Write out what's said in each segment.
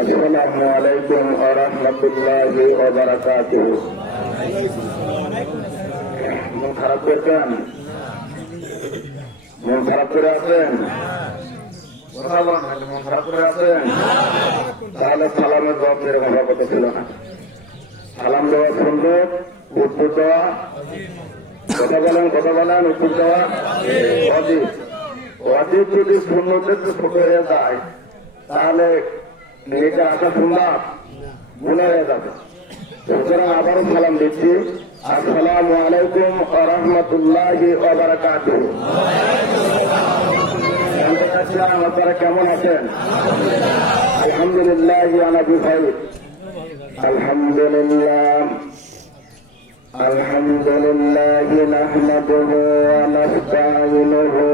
আসসালামু আলাইকুম ওয়া রাহমাতুল্লাহি ওয়া বারাকাতুহু। মন খারাপ করছেন? মন খারাপ করে আছেন? মন খারাপ করে আছেন? তাহলে সালামের জবাব মেরে কথা কথা ছিল না। সালাম দেওয়া সুন্দর, উত্তর দেওয়া কথা বলেন উত্তর দেওয়া অজিব। অজিব যদি শূন্যতে ছোট হয়ে যায় তাহলে মেয়েকে আসা সম্ভব মনে হয়ে যাবে। সুতরাং আবারও সালাম দিচ্ছি। আসসালামু আলাইকুম ওয়া রাহমাতুল্লাহি ওয়া বারাকাতুহু। আপনারা কেমন আছেন? আলহামদুলিল্লাহ আনা বিখাইর। আলহামদুলিল্লাহ নাহমাদুহু ওয়া নাস্তাঈনুহু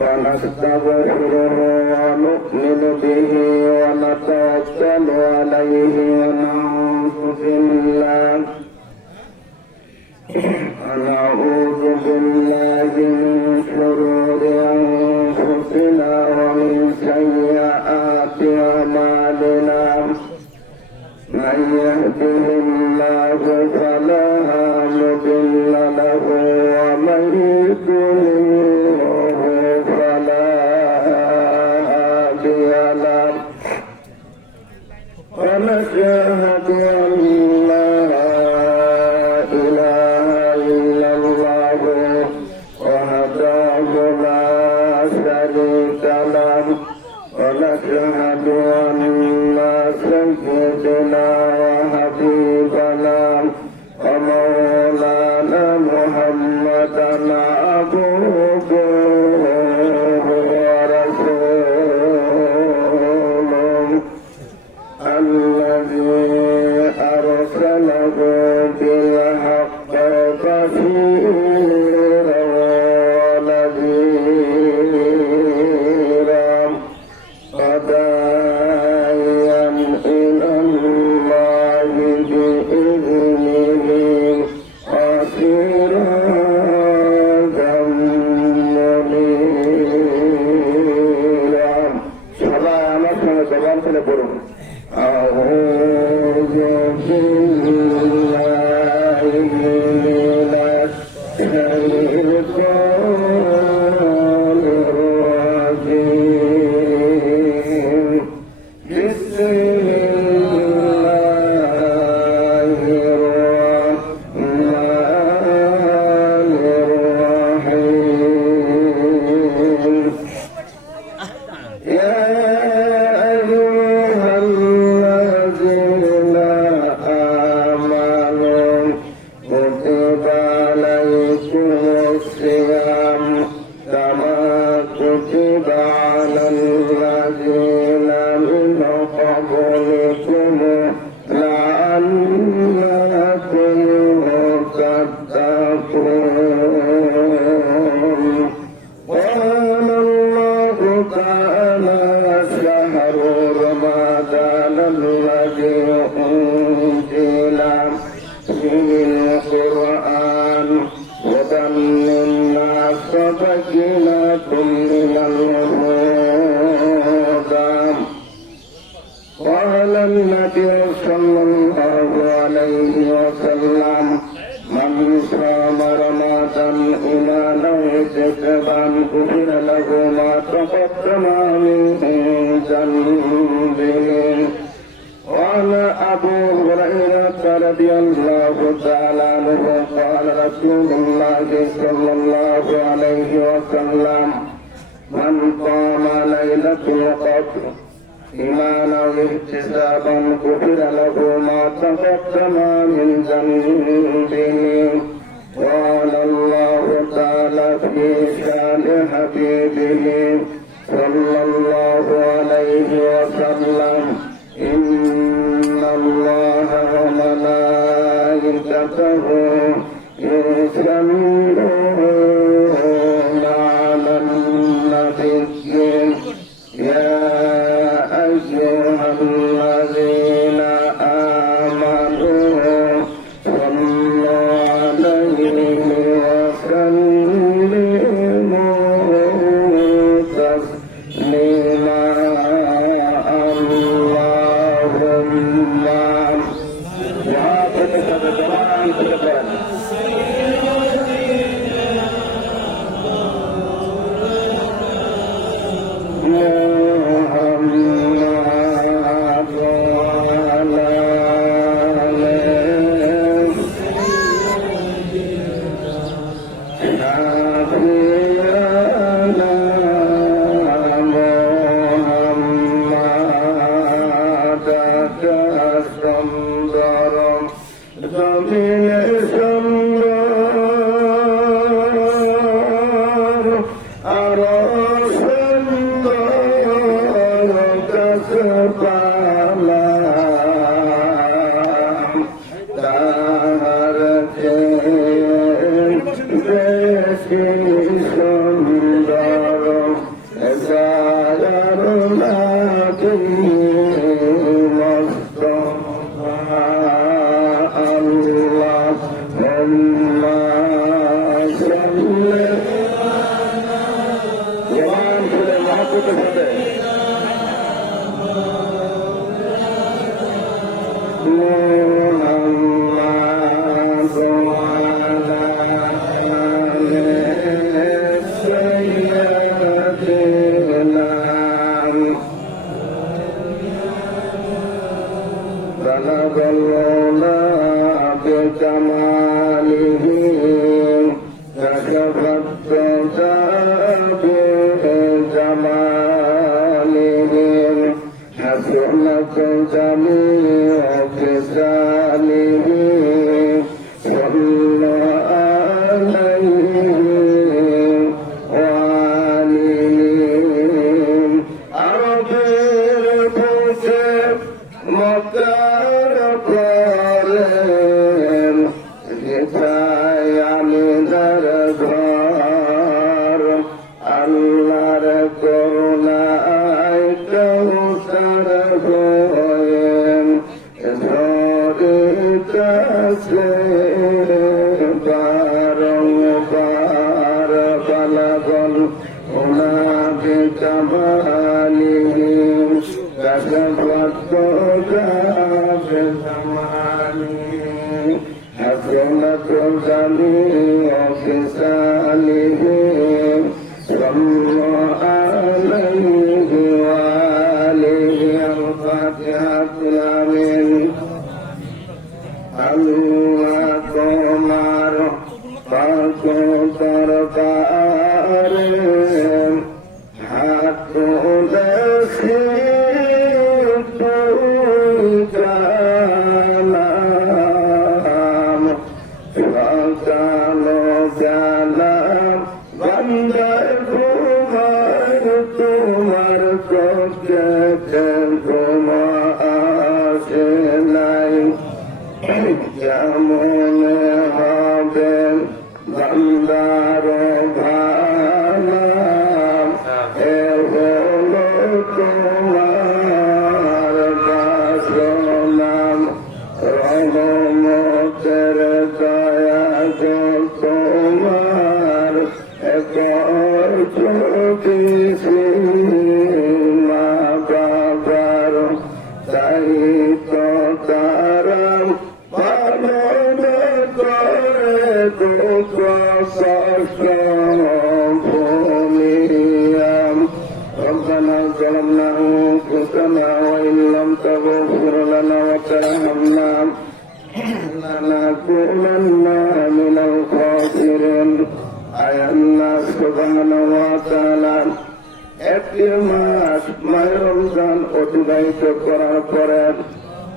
ওয়া নাস্তাগফিরুহু ওয়া নু'মিনু বিহি ওয়া নাতাওয়াক্কালু আলাইহি ওয়া না'উযু বিল্লাহি মিন শুরুরি আনফুসিনা ওয়া মিন সাইয়্যাতি আ'মালিনা। من يهده الله فلا مضل له ومن يضلله فلا هادي له ونشهد أن لا إله إلا الله وحده لا شريك له ونشهد أن سيدنا وحبيبنا ومولانا محمدا عبده ورسوله الذي أرسله بالحق بشيرا ونذيرا وداعيا إلى الله بإذنه وسراجا منيرا. সবাই আমার সঙ্গে জবান খুলে পড়ুন। أعوذ بالله من الشيطان الرجيم. بسم الله الرحمن الرحيم. يا أيها الذين آمنوا كتب عليكم الصيام كما كتب على الذين من قبلكم لعلكم تتقون. قال الله تعالى شهر رمضان الذي أنزل فيه القرآن هدى للناس وبينات من الهدى. قال النبي صلى الله عليه وسلم من صام رمضان إيمانا واحتسابا غفر له ما تقدم من ذنبه. وعن أبي هريرة رضي الله تعالى عنه قال رسول الله صلى الله عليه وسلم من قام ليلة القدر إيمانا واحتسابا غفر له ما تقدم من ذنبه. قال الله تعالى في شان حبيبه صلى الله عليه وسلم إن الله وملائكته يصلون على النبي يا أيها الذين آمنوا صلوا عليه وسلموا تسليما. সুন্দর কাছে পালাম তাহার বেশি সুন্দর যার নাকি মুস্তাফা আল্লাহুম্মা সাল্লি জবান খুলে মহব্বতের সাথে بلغ العلا بكماله كشف الدجى بجماله حسنت جميع خصاله صلى عليه وآله عربير بوسف مكار قرن هداية عمدر غار আল্লাহর করুণায় কৌসর হয়েন ঝরিতেছে বারংবার বালাগল ওনাকে কামালিহি কাশফত কাবে জামালিহি হাসনাত জামিউ খিসালিহি صلوا عليه وآله الفاتحة آمين الله তোমার পাক দরবারে হাত তুলেছি তুই জানাম সকাল জানাম বান্দার ঘুমার তোমার চোখে ঘুমা আসে নাই কেমন হবে বান্দার ভালা এ হলো তোমার বাসনাম রহমতের দয়া তোমার মা বাবার দায়িত্ব তারা পালন করে দুঃখ কষ্ট ভূমিয়াম ربنا ظلمنا أنفسنا وإن لم تغفر لنا وترحمنا لنكونن من الخاسرين আয় আল্লাহ সুবহানাহু ওয়া তাআলা একটি মাস মাহে রমজান অতিবাহিত করার পরে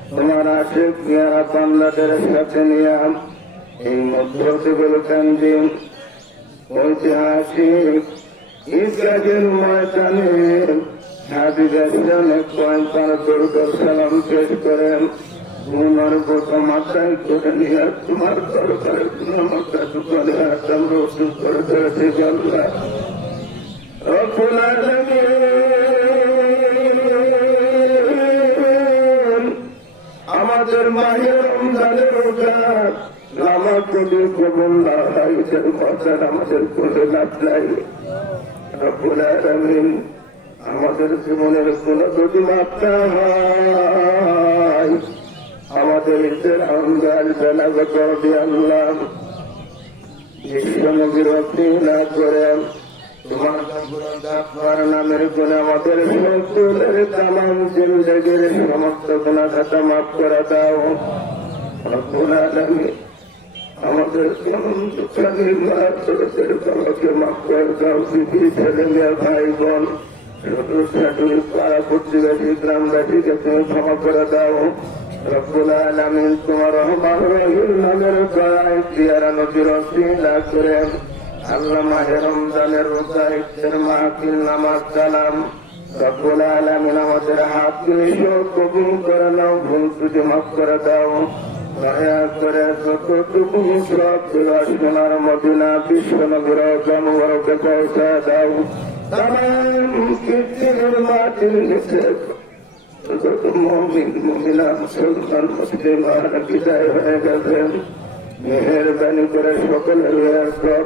তোমার আশিক যারা বান্দাদের সাথে নিয়ে এই মধ্যবর্তী বলতেন যে ঐতিহাসিক ঈদগাহের ময়দানে হাবিবের অনেক কয়েকবার দরুদ সালাম পেশ করেন তোমার বোঝা মাথায় করে নিয়ে তোমার দরকার মাথা করে আমরা ওষুধ করে ধরেছি আল্লাহ রব্বুল আলামিন আমাদের মাহে রমজানের রোজা নামাজ যদি কবুল না হয় এর মর্যাদা আমাদের করে লাভ নাই রব্বুল আলামিন আমাদের জীবনের কোন যদি মাত্রা হয় আমাদের ঈদের আমদার জানাজা করবে আল্লাহ বিশ্বনবীর অবহেলা করেন তোমার আপনার নামের গুণ আমাদের সকলের তামাম জিন্দেগির সমস্ত গুনাহ খাতা মাফ করে দাও রব্বুল আলামিন আমাদের ছোটদের বাবাকে মাফ করে দাও দিদি ছেলে মেয়ে ভাই বোন পাড়া প্রতিবেশী গ্রামবাসীকে তুমি ক্ষমা করে দাও রব্বুল আলামিন তোমার রহমান রহিম নামের দয়ায় পিয়ারা নদীর অসীলা করে আল্লাহ মাহে রমজানের রোজা ইফতার মাহফিল নামাজ কালাম রব্বুল আলামিন আমাদের হাতগুলি কবুল করে নাও, ভুল ত্রুটি মাফ করে দাও। দয়া করে যতটুকু সব সোনার মদিনা বিশ্ব নগর জনবরকে পৌঁছা দাও। তামাম পৃথিবীর মাটির নিচে যত মুমিন মুমিনা মুসলমান মুসলিমান বিদায় হয়ে গেছেন, মেহেরবানি করে সকলের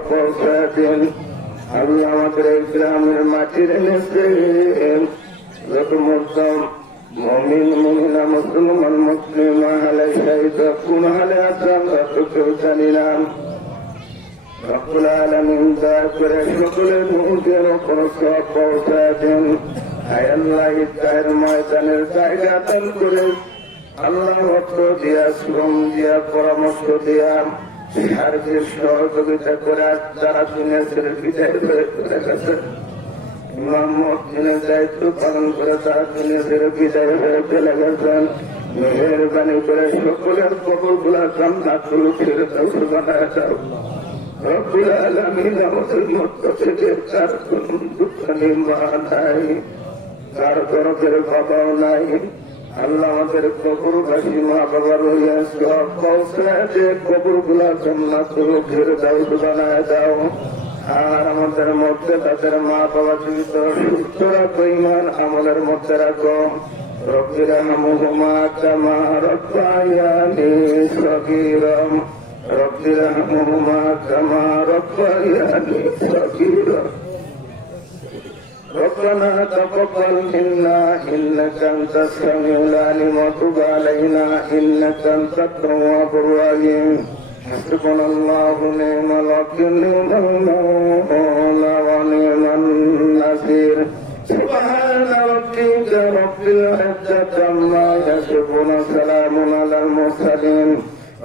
পৌঁছা দেন। আল্লাহ আমাদের এই গ্রামের মাটির নিচে যত মুসলিম মুমিন মুমিনা মুসলমান মুসলিমা হালে শহীদ কোন হালে আছেন তত কেউ জানি না। রব্বুল আলামিন দয়া করে সকলের মুখের ওপর সব পৌঁছা দেন। আয় আল্লাহ ঈদগাহের ময়দানের জায়গা দান করে আল্লাহ অর্থ দিয়া শ্রম দিয়া পরামর্শ দিয়া সার্বিক সহযোগিতা করে যারা দিনের বিদায় করে গেছে, ইমাম মুয়াজ্জিনের দায়িত্ব পালন করে তারা দিনের বিদায় হয়ে চলে গেছেন, মেহেরবানি করে সকলের কবরগুলা জান্নাতুল ফিরদাউস বানায় দাও। রব্বুল আলামিন আমাদের মধ্য থেকে কার কোন দুঃখ নির্মা নাই, কার তরফের বাবাও নাই। আল্লাহ আমাদের কবরবাসী মা বাবা রইয়া সব পৌঁছায় কবরগুলা জান্নাতুল ফিরদাউস বানায় দাও। আর আমাদের মধ্যে তাদের মা বাবা জীবিত সুস্থ রাখো, ঈমান আমলের মধ্যে রাখো। রব্বি রহমহুমা কামা রাব্বায়ানি সগীরা, রব্বি রহমহুমা কামা রাব্বায়ানি সগীরা। ربنا تقبل منا إنك أنت السميع العليم وتب علينا إنك أنت التواب الرحيم. حسبنا الله ونعم الوكيل نعم المولى ونعم النصير. سبحان ربك رب العزة عما يصفون سلام على المرسلين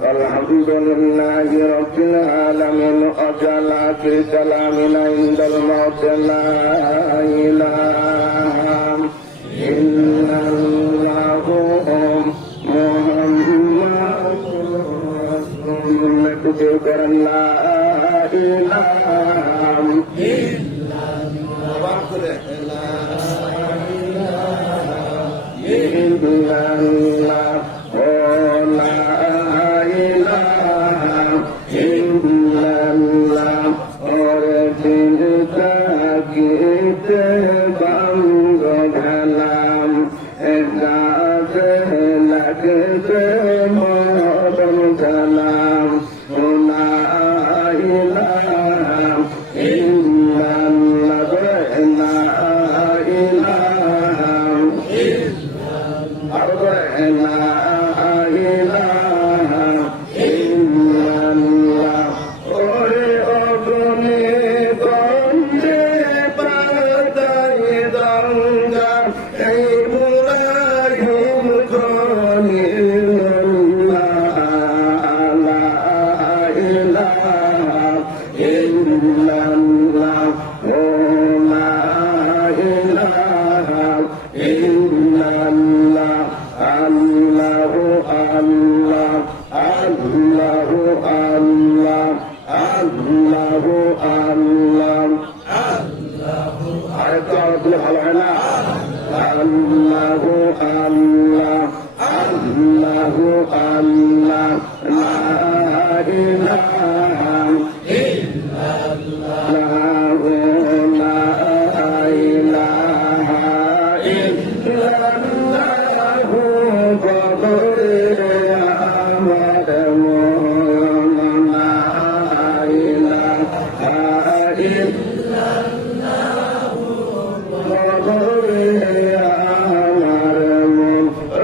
والحمد لله رب العالمين. أجل آخر كلامنا عند الموت لا إله إلا الله محمد رسول الله. لا إله إلا الله.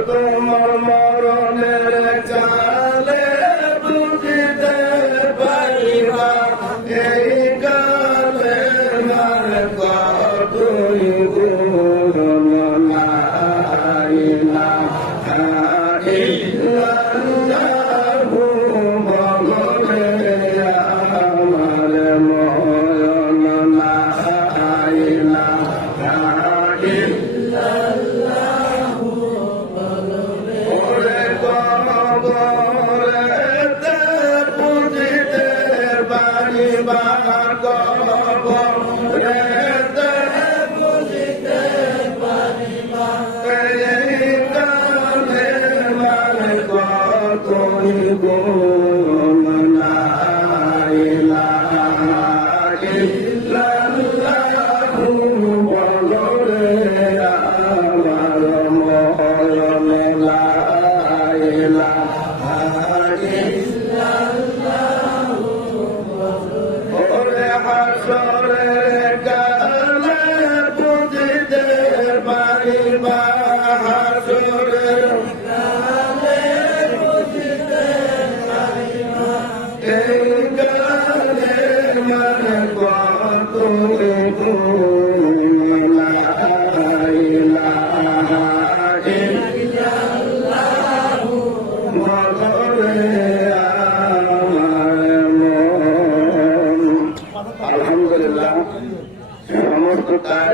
তোমার মরণের কালে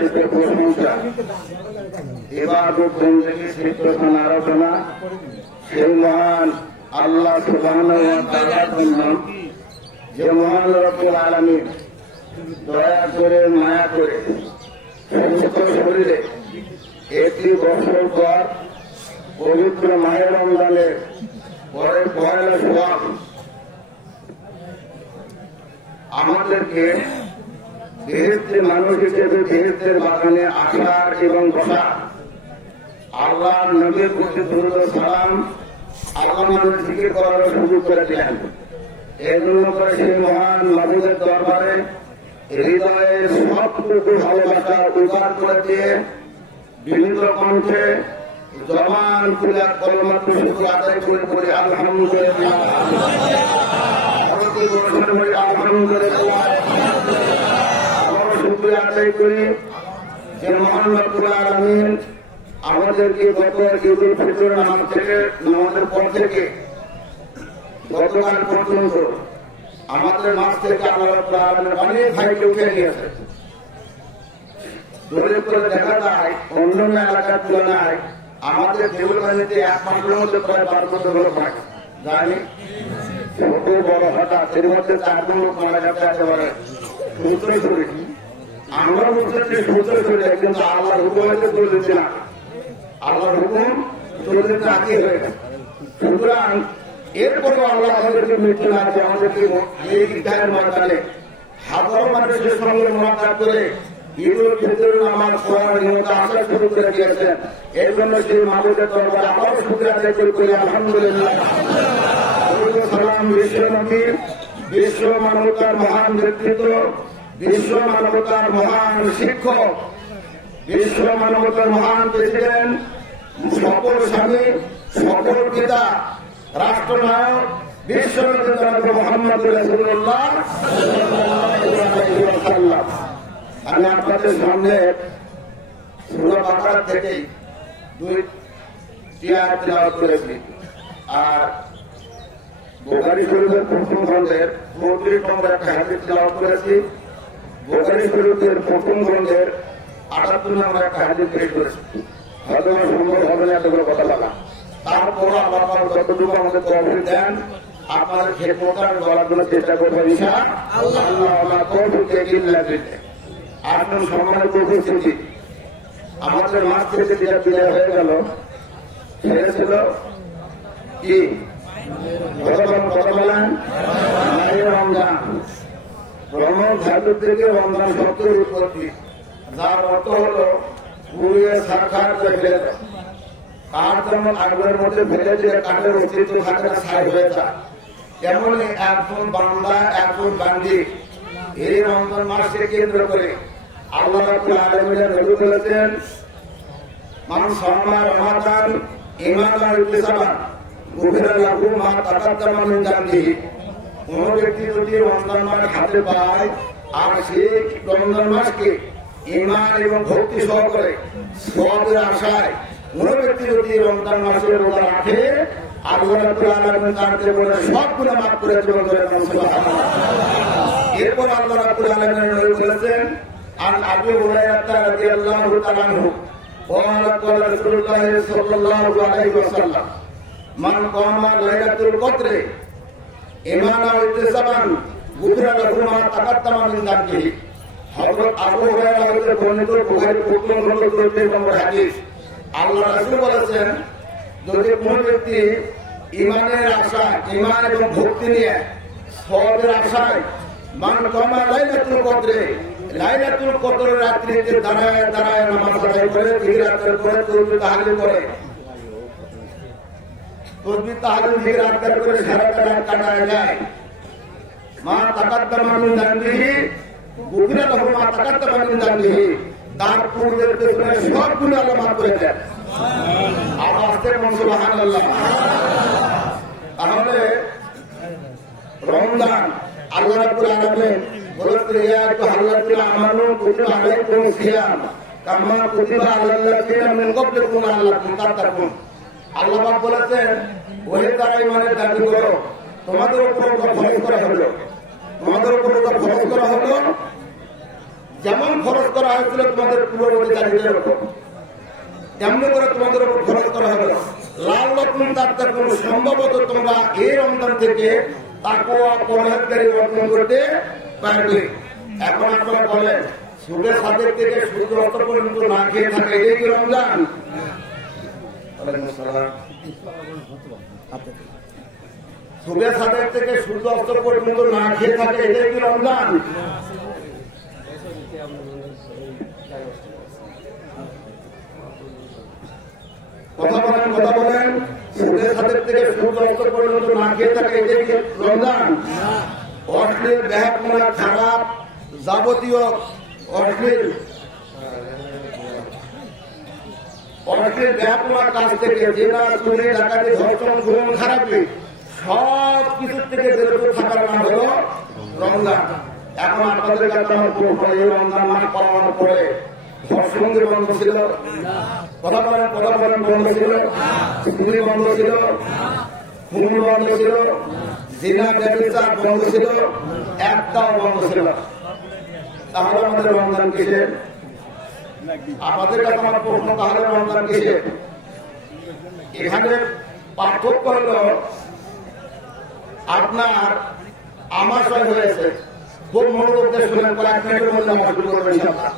তারিখের প্রশংসা ইবাদত বন্দেগী শিক্ষণ আরাধনা সেই মহান আল্লাহ সুবহানাহু ওয়া তাআলার জন্য যে মহান রব্বুল আলামিন দয়া করে মায়া করে সমস্ত শরীরে একটি বছর পর পবিত্র মাহে রমজানের পরে পয়লা সোয়াব আমাদেরকে বেহেশতের মানুষ হিসেবে বেহেশতের বাগানে আসার এবং বসা আল্লাহর নবীর প্রতি দরুদ ও সালাম আল্লাহ মানুষ জিকির করার সুযোগ করে দিলেন। এই জন্য করে সেই মহান মাবুদের দরবারে হৃদয়ের সবটুকু ভালোবাসা উজাড় করে দিয়ে বিনীত কণ্ঠে জবান খুলে কলমাত্র শুধু আদায় করে পড়ি আলহামদুলিল্লাহ, আলহামদুলিল্লাহ। আমরা শুকরিয়া আদায় করি যে মহান রব্বুল আলামিন আমাদেরকে গত ঈদুল ফিতর নামাজের পর থেকে গতকাল পর্যন্ত আমাদের মাছ থেকে আল্লাহ রাব্বুল আলামিন অনেক ভাইকে উঠে নিয়েছে। দূরে করে দেখা যায় অন্যান্য এলাকার তুলনায় আমাদের দেউলবাড়িতে এক মাসের মধ্যে প্রায় 12 হলো ভাগ জানি ছোট বড় হঠাৎ এর মধ্যে 4 লোক মারা যাচ্ছে একেবারে সুস্থ শরীর। আমরা বলছি সুস্থ শরীর, কিন্তু আল্লাহর হুকুম হচ্ছে চলছে না, আল্লাহর হুকুম চলতে আগে হয়ে গেছে। সুতরাং এরপরেও আল্লাহ আমাদেরকে মৃত্যু না আছে, আমাদেরকে এই ঈদের ময়দানে হাজারো মানুষের সঙ্গে মোলাকাত করে ঈদুল ফিতর নামাজ পড়ার নিয়ত আসা শুরু করে দিয়েছেন। এই জন্য সেই মাবুদের দরবারে আবারও শুকরিয়া আদায় করি আলহামদুলিল্লাহ। সালাম বিশ্ব নবী, বিশ্ব মানবতার মহান ব্যক্তিত্ব, বিশ্ব মানবতার মহান শিক্ষক, বিশ্ব মানবতার মহান প্রেসিডেন্ট, সকল স্বামী, সকল পিতা, রাষ্ট্রনায়ক, বিশ্ব নবী জনাব মুহাম্মদ রাসূলুল্লাহ সাল্লাল্লাহু আলাইহি ওয়াসাল্লাম। আমি আপনাদের সামনে সূরা বাকারা থেকে 2টি আয়াত তেলাওয়াত করেছি, আর বুখারী শরীফের প্রথম খণ্ডের 34 নম্বর একটা হাদিস তেলাওয়াত করেছি, বুখারী শরীফের প্রথম খণ্ডের 78 নম্বর একটা হাদিস পেশ করেছি। হয়তো সম্ভব হবে না এতগুলো কথা বলা, তারপর আল্লাহ যতটুকু আমাদের তৌফিক দেন আপনাদের খেদমতে আমি বলার জন্য চেষ্টা করবো ইনশাআল্লাহ। আল্লাহ তৌফিক ইল্লা বিল্লাহ। এখন সম্মানিত উপস্থিতি, আমাদের মাছ থেকে যেটা বিদায় হয়ে গেল সেটা ছিল কি কথা বলেন রমজান। রমজান ধাতু থেকে রমজান শব্দের উৎপত্তি, যার অর্থ হলো পুড়িয়ে সারখার করে ফেলে দেয়। কাঠ যেমন আগুনের মধ্যে ফেলে দিয়ে কাঠের অস্তিত্ব থাকে না, ছাই হয়ে যায়, তেমনি একজন বান্দা একজন বান্দি এই রমজান মাসকে কেন্দ্র করে আল্লাহ রাব্বুল আলামিনের নবী বলেছেন, মান সামা রমাদান ঈমানান ওয়া ইহতিসাবান গুফিরা লাহু মা তাকাদ্দামা মিন যামবিহি। কোন ব্যক্তি যদি রমজান মাস হাতে পায় আর সেই রমজান মাসকে ঈমান এবং ভক্তি সহকারে সওয়াবের আশায় কোন ব্যক্তি যদি রমজান মাসে রোজা রাখে আল্লাহ রাব্বুল আলামিন তার জীবনে সব গুনাহ মাফ করে দেবেন। সুবহানাল্লাহ। এরপর আল্লাহ রাব্বুল আলামিন বলেছেন, عن أبي هريرة رضي الله تعالى عنه قال قال رسول الله صلى الله عليه وسلم من قام ليلة القدر إيمانا واحتسابا غفر له ما تقدم من ذنبه। হযরত আবু হুরায়রা হতে বর্ণিত বুখারী প্রথম খণ্ড 34 নম্বর হাদিস। আল্লাহ রাসূল বলেছেন, যদি কোন ব্যক্তি ঈমানের আশা, ঈমান এবং ভক্তি নিয়ে সওয়াবের আশায় মান কামা লাইলাতুল কদরে, লাইলাতুল কদরের রাত্রিতে দাঁড়ায় দাঁড়ায় নামাজ আদায় করে, জিকির করে, তাসবিহ তাহলিল করে, তাসবিহ তাহলিল জিকির আদায় করে সারাটা রাত কাটায় যায়, মা তাকাদ্দামা মিন যামবিহি গুফিরা লাহু মা তাকাদ্দামা মিন যামবিহি, তার পূর্বের পেছনে সব গুনাহ আল্লাহ মাফ করে দেন। আওয়াজ করে সুবহানাল্লাহ। তাহলে রমজান আল্লাহ রাব্বুল আলামিন বলেছেন, ইয়া আইয়ুহাল্লাযীনা আমানু কুতিবা আলাইকুমুস সিয়াম কামা কুতিবা আলাল লাযীনা মিন ক্বাবলিকুম লাআল্লাকুম তাত্তাকুন। আল্লাহ পাক বলেছেন, ওহে যারা ঈমানের দাবি করো, তোমাদের উপর ফরজ করা হলো, তোমাদের উপর ফরজ করা হলো যেমন খরচ করা হয়েছিল তোমাদের পূর্ববর্তী জাতিদের উপর, তেমনি করে তোমাদের উপর খরচ করা হবে। লাল রকম তার সম্ভবত তোমরা এই রমজান থেকে তাকওয়া পরহেজগারি অর্জন করতে পারবে। এখন আপনারা বলেন, সুদের সাদের থেকে সূর্য অস্ত পর্যন্ত না খেয়ে থাকে, এই কি রমজান? সুদের সাদের থেকে সূর্য অস্ত পর্যন্ত না খেয়ে থাকে, এটাই কি রমজান? কথা বলেন, সুদের সাদের থেকে সূর্য অস্ত পর্যন্ত না খেয়ে থাকে, এটাই কি রমজান? অশ্লীল ব্যবহার, খারাপ যাবতীয় অশ্লীল ব্যবহার কাছ থেকে, যেটা চুরি ডাকাতি ধর্ষণ খুন খারাপি সব কিছুর থেকে বিরত থাকার নাম হলো রমজান। এখন আপনাদের কাছে আমার প্রশ্ন, এই রমজান মাস পালন করে ধর্ষণ বন্ধ ছিল? কথা বলেন বন্ধ ছিল? চুরি বন্ধ ছিল? খুন বন্ধ ছিল? জিনা ব্যবচার বন্ধ ছিল? একটাও বন্ধ ছিল? তাহলে আমাদের রমজান কিসের? আমাদের কাছে আমার প্রশ্ন, তাহলে রমজান কিসের? এখানে পার্থক্য হল আপনার আমাশয় হয়েছে, খুব মনোযোগ দিয়ে শুনেন, কয়েক মিনিটের মধ্যে আমার শুরু করবেন ইনশাআল্লাহ।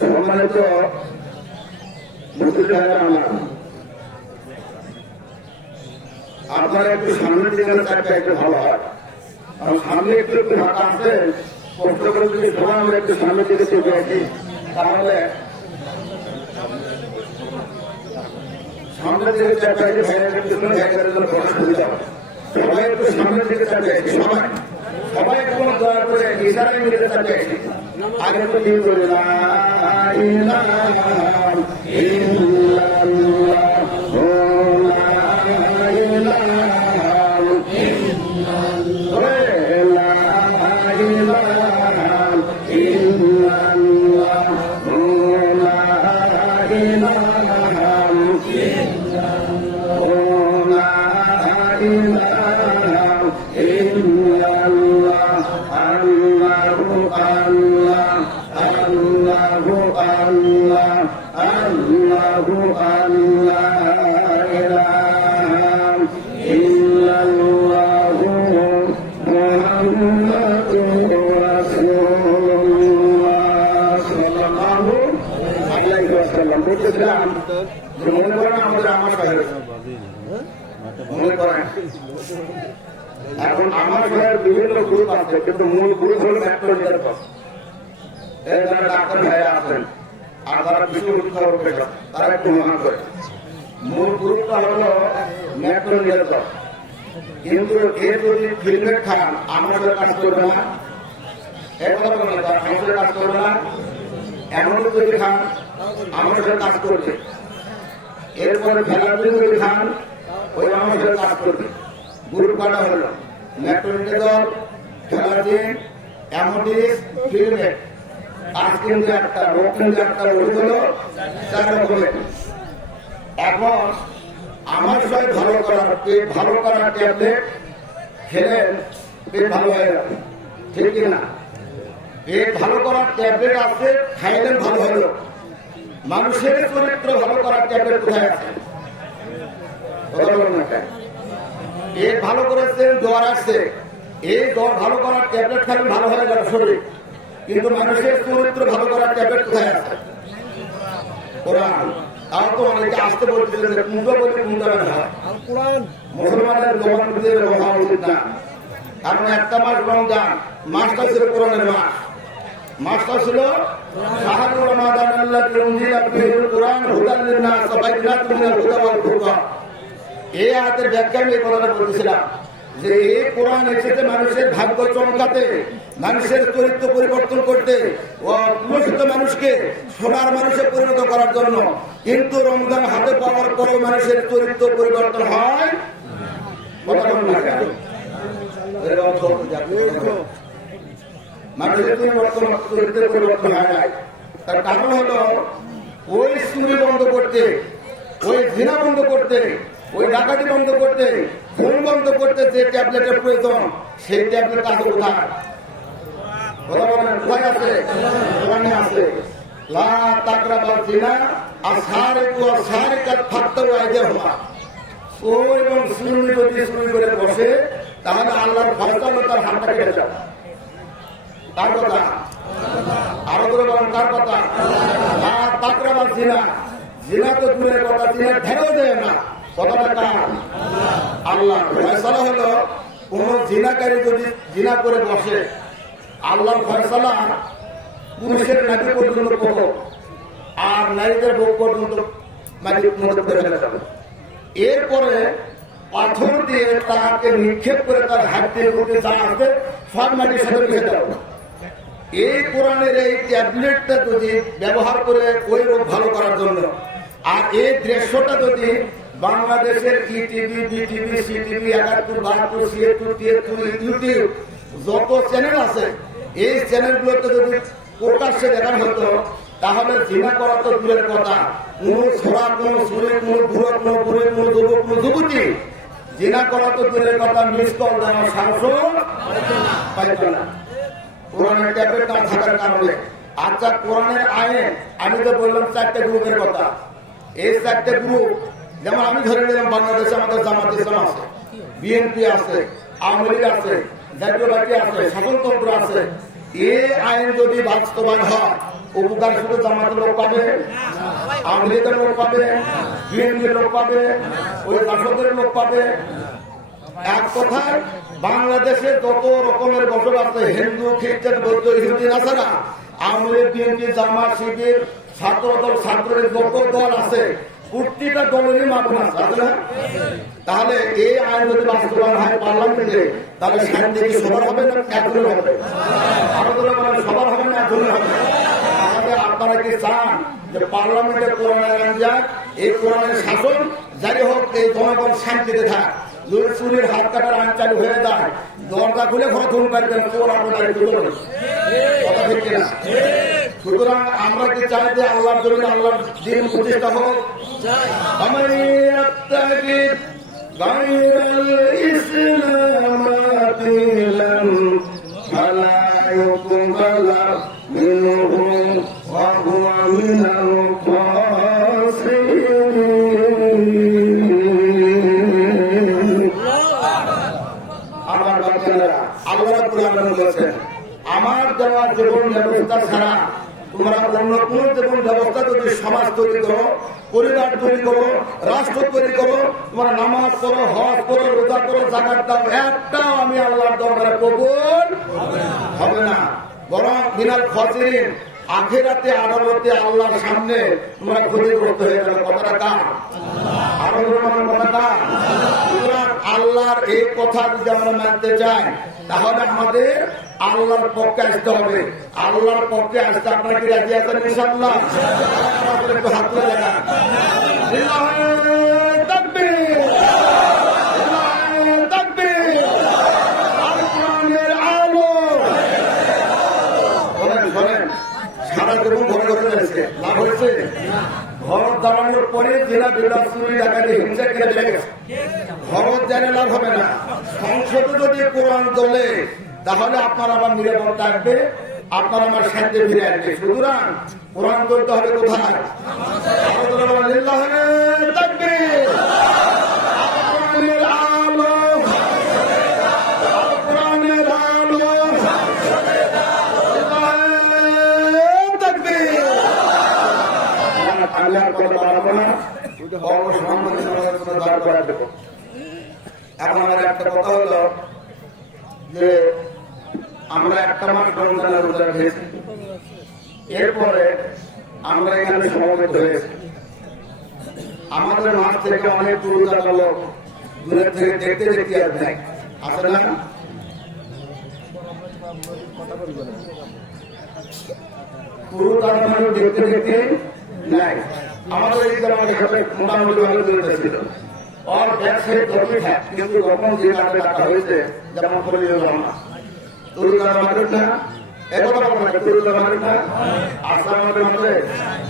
সম্মানিত মুসলিম ভাইরা আমার, আপনারা একটু সামনের দিকে চারটা একটু ভালো হয়, কারণ সামনে একটু ফাঁকা আছে, কষ্ট করে যদি সবাই আমরা একটু সামনের দিকে চলে আসি, তাহলে সামনের দিকে চারটা একটু ভাইয়ের জন্য বড় সুবিধা হবে। সবাই একটু সামনের দিকে চারটে আসি, সবাই একটু দয়া করে ইশারায় মিলে চারটে আসি। আগে তো কি করে না মনে করেন আমাদের আমার মনে করেন এখন আমার ঘরের বিভিন্ন গ্রুপ আছে, কিন্তু মূল গ্রুপ হল ম্যাট্রোনিয়ার পথ। যারা ডাক্তার ভাইয়া আছেন আর যারা বিশ্ববিদ্যালয় পেশা, তারা একটু মনে করে মূল গ্রুপটা হল ম্যাট্রোনিয়ার পথ। কিন্তু এ যদি ফিল্মে খান আমাদের কাজ করবে না, আমাদের কাজ করবে না। এমন যদি খান আমাদের কাজ করবে, এরপরে খেলাধুলো যদি খান ওই আমাদের কাজ করবে। গ্রুপ কাটা হলো ম্যাট্রোনিয়ার, খেলাধুলো, অ্যামোডিস, ফিল্মে। আজ কিন্তু একটা রোগ কিন্তু একটা ওষুধ হলো 4 রকমের। এখন আমার সবাই ভালো করার পেট ভালো করার ট্যাবলেট খেলেন, পেট ভালো হয়ে যাবে, ঠিক কিনা? পেট ভালো করার ট্যাবলেট আছে, খাইলেন ভালো হলো। মানুষের চরিত্র ভালো করার ট্যাবলেট কোথায় আছে? পেট ভালো করেছেন, জ্বর আসছে, এই জ্বর ভালো করার ট্যাবলেট খাইলেন ভালো হয়ে গেল শরীর, কিন্তু মানুষের চরিত্র ভালো করার ট্যাবলেট কোথায় আছে? কোরআন। তাও তো অনেকে আসতে বলছিলেন যে পুজো বলতে পুজো হয়, মুসলমানের জবান দিয়ে ব্যবহার উচিত না। কারণ একটা মাস রমজান, মাসটা ছিল কোরআনের মাস, মাসটা ছিল শাহরুল রমাদান আল্লাযী উনজিলা ফীহিল কুরআন হুদাল লিন-নাস ওয়া বাইয়িনাতিন মিনাল হুদা ওয়াল ফুরকান। এই আয়াতের ব্যাখ্যা আমি কথাটা বলছিলাম যে এই কোরআন এসেছে মানুষের ভাগ্য চমকাতে, মানুষের চরিত্র পরিবর্তন করতে, কুলসিত মানুষকে সোনার মানুষে পরিণত করার জন্য। কিন্তু রমজান হাতে পাওয়ার পরেও মানুষের চরিত্র পরিবর্তন হয়, মানুষের চরিত্রের পরিবর্তন হয় নাই। তার কারণ হলো ওই চুরি বন্ধ করতে ওই জিনা বন্ধ করতে, ওই ডাকাতি বন্ধ করতে, খুন বন্ধ করতে যে ট্যাবলেটের প্রয়োজন, সেই ট্যাবলেট আছে কোথায়? কোথায় আছে? কোরআনে আছে। লা তাকরাবুল জিনা আসারিকু আসারিকাত ফাক্তাউ আইদিয়াহুমা। চোর এবং চুরি যদি চুরি করে বসে, তাহলে আল্লাহর ফয়সালা তার হাতটা কেটে যাবে। কার কথা? আরো করে বলেন, কার কথা? লা তাকরাবুল জিনা, জিনা তো দূরের কথা, জিনা ঠেকেও দেয় না। কথাটা কার? আল্লাহ। ফয়সালা হলো কোন জিনাকারী যদি জিনা করে বসে, আল্লাহর ফয়সালা পুরুষের নাকি পর্যন্ত করো, আর নারীদের ভোগ পর্যন্ত মধ্যে করে ফেলে যাবে। এরপরে পাথর দিয়ে তাকে নিক্ষেপ করে তার হাত দিয়ে উঠে যা আসবে সব মাটির সাথে মিশে যাবে। এই কোরআনের এই ট্যাবলেটটা যদি ব্যবহার করে ওই রোগ ভালো করার জন্য, আর এই দৃশ্যটা যদি বাংলাদেশের ইটিভি, বিটিভি, সিটিভি, ৭১, ৭২, ৭৬, ৭৩, ইউটিউব যত চ্যানেল আছে, এই চ্যানেলগুলোতে যদি প্রকাশ্যে দেখানো হতো, তাহলে জিনা করা তো দূরের কথা, কোন ছোড়া, কোন সুরে, কোন বুড়ো, কোন বুড়ে, কোন যুবক, কোন যুবতী জিনা করা তো দূরের কথা, মিস কল দেওয়ার সাহসও পাইত না কোরআনের ট্যাবলেট না থাকার কারণে। আচ্ছা, কোরআনের আইন আমি তো বললাম 4টে গ্রুপের কথা। এই 4টে গ্রুপ, যেমন আমি ধরে নিলাম বাংলাদেশে আমাদের জামাত ইসলাম আছে, বিএনপি আছে, আওয়ামী লীগ আছে, জাতীয় পার্টি আছে, শাসনতন্ত্র আছে। এই আইন যদি বাস্তবায়ন হয়, উপকার শুধু জামাতের লোক পাবে, আওয়ামী লীগের লোক পাবে, বিএনপির লোক পাবে, ওই শাসকের লোক পাবে। এক কথায় বাংলাদেশে যত রকমের বসবাস আছে, হিন্দু, খ্রিস্টান, বৌদ্ধ, ইহুদি, নাসারা, আওয়ামী লীগ, বিএনপি, জামাত, শিবির, ছাত্রদল, ছাত্রলীগ, যত দল আছে, প্রতিটা দলেরই মাপন আছে না? তাহলে এই আইন যদি বাস্তবায়ন হয় পার্লামেন্টে, তাহলে শান্তি কি সবার হবে না একজনের হবে? আরো সবার হবে না একজনের হবে? তাহলে আপনারা কি চান যে পার্লামেন্টে কোরআনের আইন যাক, এই কোরআনের শাসন জারি হোক, এই জনগণ শান্তিতে থাক? যদি চুরির হাত কাটার আইন চালু হয়ে যায়, দরজা খুলে ঘরে ধুন পারবেন, চোর আপনার কথা ঠিক কিনা? সুতরাং আমরা কি চাই যে আল্লাহর জন্য আল্লাহর দিন প্রতিষ্ঠা হোক? আমার বাচ্চারা আল্লাহ কোরআনে বলেছেন, আমার দেওয়া জীবন ব্যবস্থা ছাড়া তোমরা অন্য কোন জীবন ব্যবস্থা যদি সমাজ তৈরি করো, পরিবার তৈরি করো, রাষ্ট্র তৈরি করো, তোমরা নামাজ করো, হজ করো, রোজা করো, যাকাত দাও, একটাও আমি আল্লাহর দরবারে কবুল হবে না। বরং মিনাল খাসিরিন, আখিরাতে আদালতে আল্লাহর সামনে তোমরা ক্ষতিগ্রস্ত হয়ে যাবে। কথাটা কার? আরো কথাটা। আল্লাহর এই কথা যদি আমরা মানতে চাই, তাহলে আমাদের আল্লাহর পক্ষে আসতে হবে। আল্লাহর পক্ষে আসতে আপনারা কি রাজি আছেন ইনশাআল্লাহ? একটু হাত তুলে দেখান। তাকবীর, তাকবীর, আল-কোরআনের আলো। বলেন, সারা জীবন ঘরে ঘরে রয়েছে, লাভ হয়েছে? ঘর দাঁড়ানোর পরে জেলা বিল্লাহ চুরি ডাকাতি হিংসা কিনে চলে গেছে। ঘর জানে লাভ হবে না। সংসদে যদি কোরআন চলে, তাহলে আপনার আবার নিরাপদ থাকবে, আপনার আমার শান্তি ফিরে আসবে। সুতরাং কোরআন চলতে হবে কোথায়? তাকবীর, কোরআনের আলো, তাকবীর। আমি আর কথা বাড়াবো না, দাঁড় করা দেবো। এখন আমার একটা কথা হলো যে আমরা একটা মাস রমজানের রোজা খেয়েছি, এরপরে আমরা এখানে সমবেত হয়েছি। আমাদের মাঠ থেকে অনেক রোজা লোক দূরের থেকে দেখতে দেখতে আর নাই, আসলে না? পুরো তারা মানুষ দেখতে দেখতে নাই। আমাদের এই গ্রামের এখানে মোটামুটি ভালো দূরতা ছিল, और बैक से धोती है, क्योंकि गोपन जी का डाका হয়েছে, যেমন করে জামা তুই কার মারুত না একথা বলবো না, তুলে দেওয়া মানে না। আসলে আমাদের মধ্যে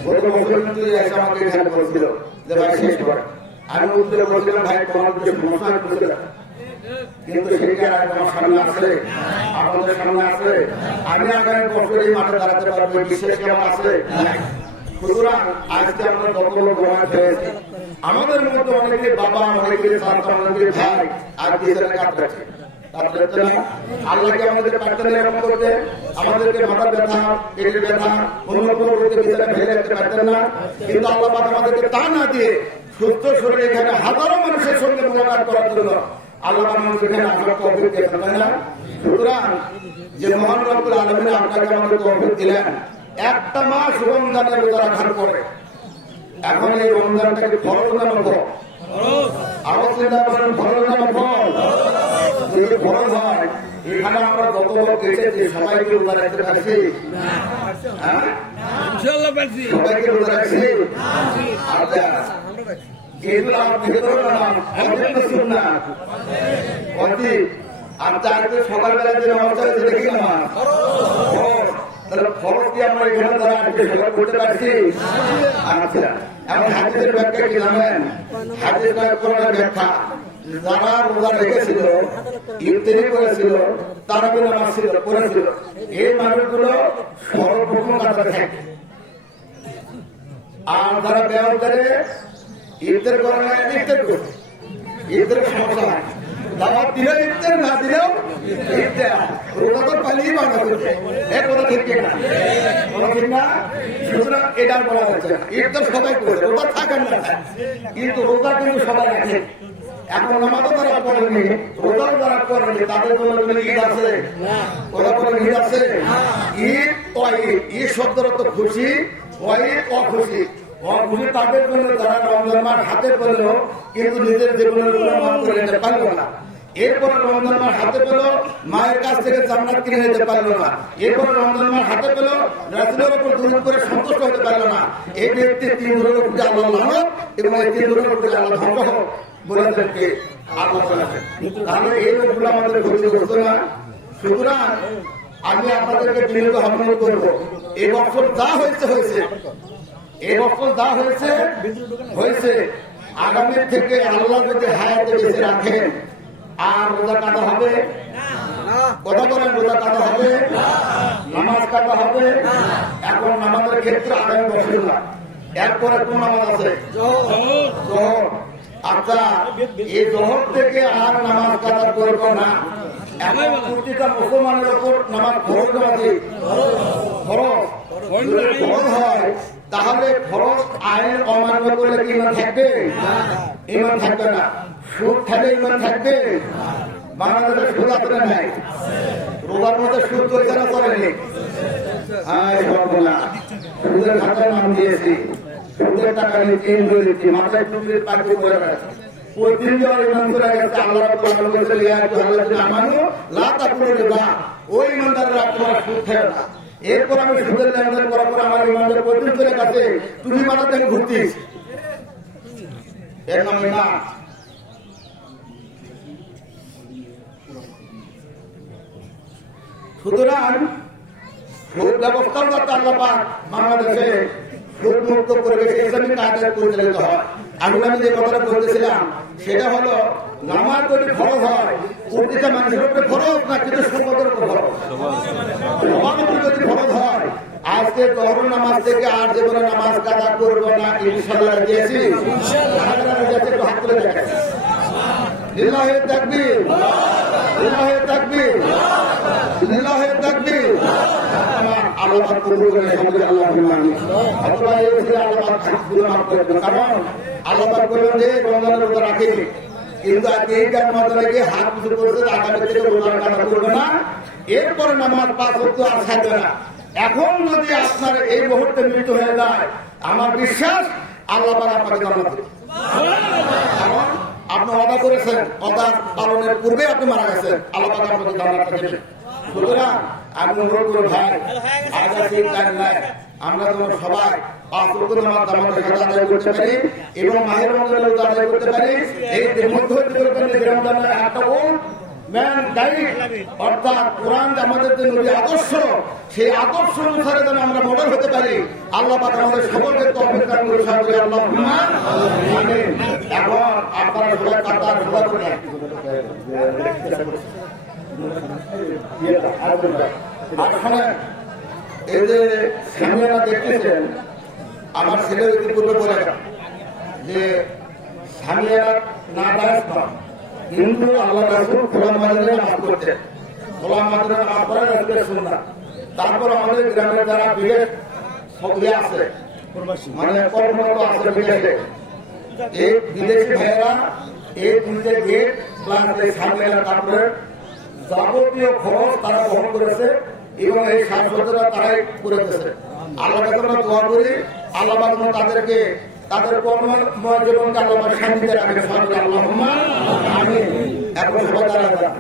গত বছর কিন্তু এসে আমাকে এখানে বলছিল যে ভাই শেষ করে। আমি উত্তরে বলছিলাম ভাই তোমার যে সমস্যা বলছিলাম, কিন্তু সেইটা আমার সামনে আসলে, আপনাদের সামনে আসলে আমি আগামী বছর এই মাঠে দাঁড়াতে পারবো, বিশেষ কেমন আসলে। সুতরাং আজকে আমরা যত লোক জমা হয়েছি, আমাদের মধ্যে অনেকে বাবা, অনেকে সন্তান, অনেকে ভাই আর পিছনে কাটতেছে। আল্লাহকে আমাদের পারতেন এরকম করতে, আমাদেরকে মাথা ব্যথা, পেটের ব্যথা, অন্য কোনো রোগের ভিতরে ফেলে রাখতে পারতেন না। কিন্তু আল্লাহ পাক আমাদেরকে তা না দিয়ে সুস্থ শরীরে এখানে হাজারো মানুষের সঙ্গে মোকাবিলা করার জন্য আল্লাহ আমাদের এখানে আসার তৌফিক দিয়েছেন, তাই না? সুতরাং যে মহান রব্বুল আলামিন আপনাকে আমাদের তৌফিক দিলেন, একটা মাস রমজানের রোজা রাখার পরে, এখন এই রমজানটাকে ফরজ না নফল? আরো চিন্তা করেন, ফরজ না নফল? যদি ফরজ হয়, এখানে আমরা যত লোক এসেছি সবাইকে রোজা রাখতে পারছি? হ্যাঁ, সবাইকে রোজা রাখছি। আচ্ছা, যেহেতু আমার ভেতরে না সুন্নাত অতি, আর চাইতে সকালবেলা যে নামাজ আছে সেটা কি নামাজ? তাহলে ফরজ কি আমরা এখানে দ্বারা আজকে সবাই করতে পারছি? আচ্ছা, এখন হাদিসের ব্যাখ্যা কি জানেন? হাদিস কোরআনের ব্যাখ্যা, যারা রোজা রেখেছিল, ইফতারি করেছিল, তারাবি নামাজ পড়েছিল, এই মানুষগুলো সর্বপ্রথম কাতারে থাকে। আর যারা ব্যবহার করে ইফতার করে না, ইফতার করছে, ইফতারের সমস্যা হয়, দাওয়াত দিলেও ইফতার, না দিলেও ইফতার, রোজা তো পালিয়ে বানা করছে। এক কথা ঠিক না? ঠিক না? সুতরাং এটা বলা হচ্ছে ইফতার সবাই করে, রোজা থাকেন না, কিন্তু রোজা কিন্তু সবাই রাখে। এখন আমাদের যারা করেনি, রোজাও যারা করেনি, তাদের জন্য ঈদ আছে, ওরা বলে ঈদ আছে। ঈদ অঈদ, ঈদ শব্দের অর্থ খুশি, অঈদ অখুশি। অখুশি তাদের জন্য যারা রমজান মাস হাতে পেল কিন্তু নিজের জীবনের মন করে নিতে পারল না। এরপরে রমজান মাস হাতে পেল, মায়ের কাছ থেকে জান্নাত কিনে নিতে পারল না। এরপরে রমজান মাস হাতে পেল, রাসূলের উপর দুরূদ করে সন্তুষ্ট হতে পারল না। এই ব্যক্তি তিন ধরনের পূজা আল্লাহ লানত এবং এই তিন ধরনের পূজা আল্লাহ ধ্বংস হোক বলেছেন কে? আল্লাহ বলেছেন। তাহলে এই লোকগুলো আমাদের ঘুরতে করছে না। সুতরাং আমি আপনাদেরকে বিনীত আহ্বান করবো, এই বছর যা হয়েছে হয়েছে, এই বছর যা হয়েছে হয়েছে, আগামী থেকে আল্লাহ যদি হায়াতে বেঁচে রাখেন আর রোজা কাটা হবে, কথা বলেন, রোজা কাটা হবে, নামাজ কাটা হবে। এখন নামাজের ক্ষেত্রে আগামী বছর না, এরপরে কোন নামাজ আছে? জোহর। আচ্ছা, এই জোহর থেকে আর নামাজ কাটা করবো না। এখন প্রতিটা মুসলমানের ওপর নামাজ ফরজ আছে, ফরজ হয়। তাহলে ফরজ আইন অমান্য করলে কি ইমান থাকবে? ইমান থাকবে না। সুদ থাকলে ইমান থাকবে? বাংলাদেশে সুদ আসলে নাই, রোজার মধ্যে সুদ চলছে না, চলেনি? সুদের খাতার নাম দিয়েছি, সুদের টাকা নিচ্ছি, এনজয় নিচ্ছি, মাথায় টুপির পাখি করে গেছে, ওই তিন জন ইমান করে গেছে। আল্লাহ ওই ইমানদাররা তোমার সুদ খেয়ে না। এরপর আমি সুদের লেনদেন করার পর আমার ইমানদের পঁয়ত্রিশের কাছে তুমি মাথা থেকে ঘুরতিস, এর নাম না। সুতরাং সুদ ব্যবস্থাও যাতে আল্লাহ পাক বাংলাদেশে সুদ মুক্ত পরিবেশ ইসলামিক কায়দায় পরিচালিত হয়। আমি যে কথাটা বলতেছিলাম সেটা হলো, নামাজ যদি ফরজ হয়, প্রতিটা মানুষের উপরে ফরজ না, কিন্তু সম্পদের উপর ফরজ। যদি ফরজ হয়, আজকে জোহর নামাজ থেকে আর জীবনে নামাজ কাদা করবো না, ইনশাআল্লাহ দিয়েছি। হাত তুলে দেখেন, লিল্লাহি তাকবীর, লিল্লাহি তাকবীর, লিল্লাহি তাকবীর। আল্লাহ কবুল করে, আল্লাহুম্মা আমিন। অথবা এই বিষয়ে আল্লাহ হাতগুলো মাফ করে দেন, কারণ আল্লাহ বলেন যে রমজানের রোজা রাখে, কিন্তু আজকে এই কার মাধ্যমে গিয়ে হাত পুজো করেছে, আগামী থেকে রোজার কাটা করবে না, এরপরে নামাজ 5 ওয়াক্ত আর থাকবে না। এখন যদি আপনার এই মুহূর্তে মৃত্যু হয়ে যায়, আমার বিশ্বাস আল্লাহ পাক আপনাকে জান্নাত দেবে। কারণ আপনি ওয়াদা করেছেন, ওয়াদা পালনের পূর্বে আপনি মারা গেছেন, আল্লাহ পাক আপনাকে জান্নাত দেবে। সুতরাং আমি অনুরোধ করি ভাই, আজ ঠিক টাইম নাই, আমরা যেন সবাই 5 ওয়াক্ত নামাজ জামাতের সাথে আদায় করতে পারি এবং মাহের রমজানের রোজা আদায় করতে পারি। এই মধ্যবর্তী রমজানের একটা ম্যান গাইড, অর্থাৎ কোরআন আমাদের যে নবী আদর্শ, সেই আদর্শ অনুসারে যেন আমরা মডেল হতে পারি। আল্লাহ পাক আমাদের সকলকে তৌফিক দান করে সাহায্য আল্লাহুম্মা আমিন। এখন আপনারা সবাই কাতার খোলা করে আসলে এই যে সামনেরা দেখতেছেন, আমার ছেলে ইতিপূর্বে বলে যে সামিয়া না দাস না, কিন্তু আল্লাহ রাসূল খোলা মাদ্রাসায় নামাজ করতেন, খোলা মাদ্রাসায় নামাজ পড়া রাসূলের সুন্নাহ। তারপর আমাদের গ্রামের যারা বিদেশ সবই আছে, মানে কর্মরত আছে বিদেশে, এই বিদেশি ভাইয়েরা এই দুইটা গেট প্লাস এই সামিয়ার কাপড়ের যাবতীয় খরচ তারা বহন করেছে এবং এই সাজসজ্জাটা তারাই করে দিয়েছে। আল্লাহ কাছে আমরা দোয়া করি, আল্লাহ পাক তাদেরকে তাদের কর্মময় জীবনকে আল্লাহ শান্তিতে রাখে। আল্লাহুম্মা আমিন। এখন সবাই দাঁড়ান।